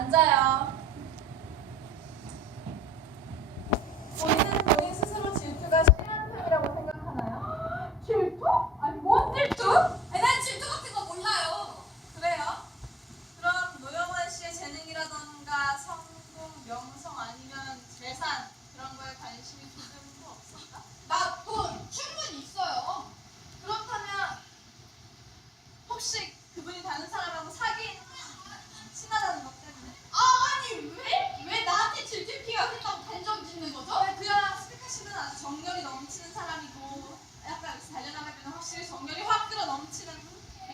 앉아요. 본인은 본인 스스로 질투가 심한 편이라고 생각하나요? 질투? 아니 뭔 질투? 아니, 난 질투 같은 거 몰라요. 그래요? 그럼 노영환 씨의 재능이라던가 성공, 명성 아니면 재산 그런 거에 관심이 조금도 없을까? 나돈 충분히 있어요. 그렇다면 혹시 그분이 다른 사람하고 사귄 친하다는 것 때문에 아, 아니 왜? 왜 나한테 질투 피가 생각 단정 짓는 거죠? 왜 그야 스피카 씨는 아주 정열이 넘치는 사람이고 약간 여기서 달려나가면 확실히 정열이 확 끌어 넘치는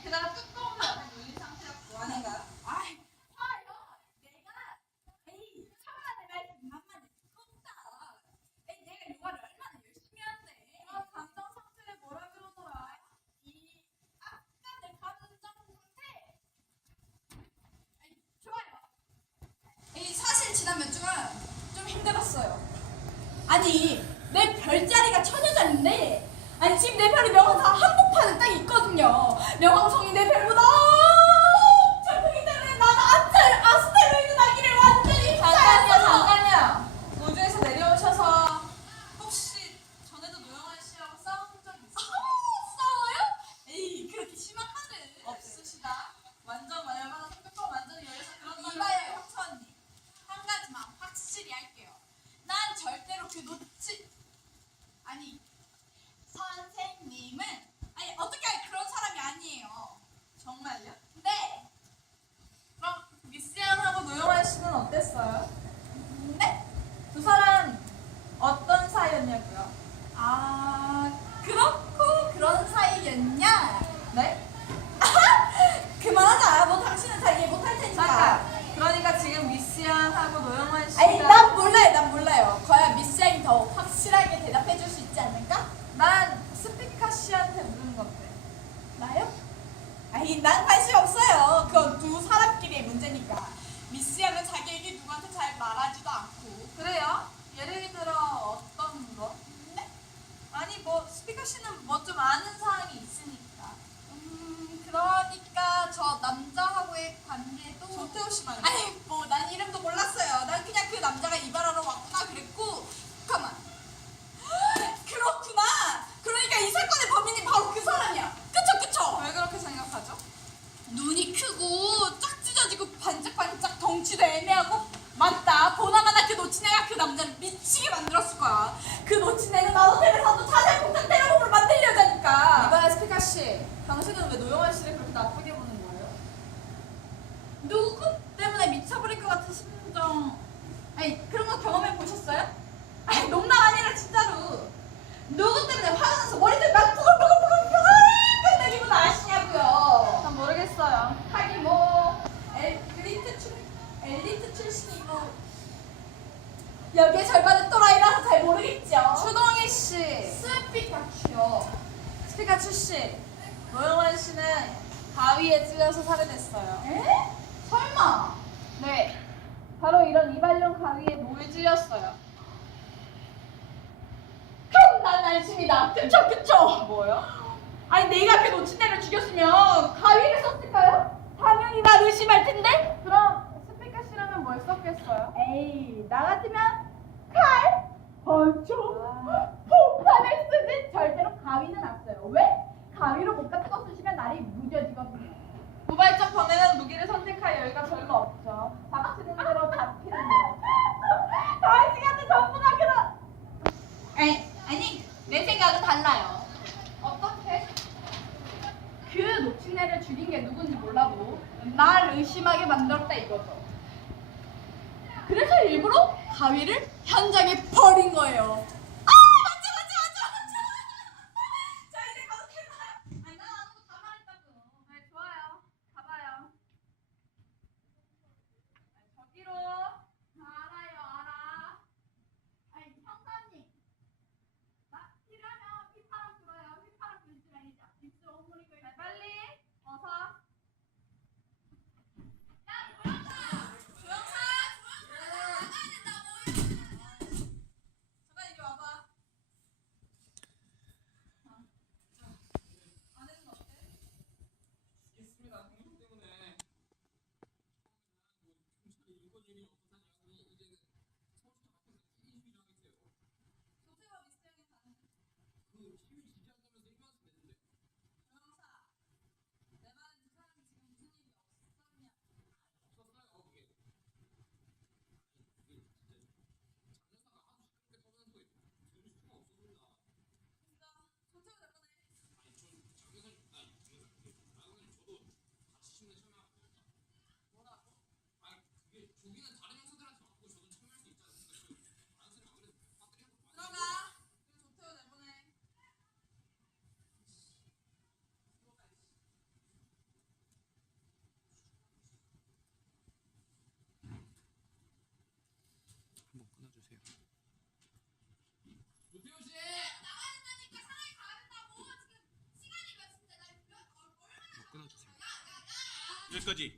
게다가 뚜껑도 약간 열린 상태였고 아닌가요? 아이, 봐요. 내가 에이 천만의 말씀 만만의 컸다. 에이 내가 요가를 얼마나 열심히 한대. 그런 감정 상태를 뭐라 그러더라 이 아까 내 감정 상태. 아이, 좋아요. 이 사실 지난 몇 주간 좀 힘들었어요. 아니 내 별자리가 천여자인데 아니 지금 내 별이 명왕성 한복판에 딱 있거든요. 명왕성이 내 별보다 엄청 크기 때문에 나는 아스텔 아스테로이드 나기를 완전히 잠깐요 흡사했어. 잠깐요 우주에서 내려오셔서 혹시 전에도 노영환 씨하고 싸운 적 있어요? 싸워요? 에이 그렇게 심한 말을 없으시다 완전 열받아 뚜껑 완전히 열려서 그런 말을 이봐요 형수 언니 한 가지만 확실히 할게요 난 절대로 그 놓치 아니 선생님은 아니 어떻게 할 그런 사람이 아니에요 정말요? 네 그럼 미스양하고 노영환 씨는 어땠어요? 네? 두 사람 어떤 사이였냐고요? 아 그렇고 그런 사이였냐 네? 그만하자 뭐 당신은 잘 이해 못할 테니까 잠깐 그러니까 지금 미스양하고 노영환 씨가 아니 난 몰라요 난 몰라요 거야 미스양이 더 확실하게 대답해 줄 수 있지 않을까? 난 스피카 씨한테 물은 건데 나요? 아니 난 관심 없어요. 그건 두 사람끼리의 문제니까. 미스 양은 자기 얘기 누구한테 잘 말하지도 않고. 그래요? 예를 들어 어떤 거? 네? 아니 뭐 스피카 씨는 뭐 좀 아는 사항이 있으니까 음 그러니까 저 남자하고의 관계도 조태호 씨 말이야 아니 뭐 난 이름도 몰랐어요. 난 그냥 그 남자가 이발하러 왔구나 그랬고 잠깐만. 그렇구나. 그러니까 이 사건의 범인이 바로 그 사람이야. 그쵸 그쵸? 왜 그렇게 생각하죠? 눈이 크고 짝 찢어지고 반짝반짝 덩치도 애매하고 맞다 보나마나 그 노치네가 그 남자를 미치게 만들었을 거야 그 노치네는 나 호텔에서도 자살폭탄 테러범으로 만들려자니까 이봐요 스피카 씨 당신은 왜 노영환 씨를 그렇게 나쁘게 보는 거예요? 누구 때문에 미쳐버릴 것 같은 심정 아니 그런 거 경험해 보셨어요? 아니 농담 아니라 진짜로 누구 때문에 화가 나서 머리들 막 부글부글부글 내 기분 아시냐고요 전 모르겠어요 하긴 뭐 엘리트 출 엘리트 출신이고 여기에 절반은 또라이라서 잘 모르겠죠. 추동희 씨 스피카츄요. 스피카츄 씨 노영환 씨는 가위에 찔려서 살해됐어요 에? 설마? 네 바로 이런 이발용 가위에 목을 찔렸어요 그럼 난 안심이다. 그쵸 그쵸. 뭐요? 아니 내가 그 놓친 애를 죽였으면 가위를 썼을까요? 당연히 날 의심할 텐데. 그럼 스피카 씨라면 뭘 썼겠어요? 에이 나 같으면 칼, 번총, 폭탄을 쓰지 절대로 가위는 안 써요. 왜? 가위로 못 같은 거 쓰시면 날이 무뎌지거든요. 무발적 번에는 무기를 선택할 여유가 별로 없죠 닥치는 대로 잡히는 대로 당신한테 전부 다 그런. 아니 아니 내 생각은 달라요. 어떻게? 그 놓친애를 죽인 게 누군지 몰라도 날 의심하게 만들었다 이거죠. 그래서 일부러 가위를 현장에 버린 거예요. 아 맞아 맞아 맞아 맞아. 자 이제 가서 퇴근해요. 아니 난 아는 거다 말했다고. 네 좋아요 가봐요 네, 저기로 알아요 알아. 아니 형사님. 나 필요하면 휘파람 불어요. 휘파람 불지 말자. 입술 오므리고 네, 빨리 어서 야 조영사. 조영사 조영사 나가야 된다고. 잠깐 이리 와 끝까지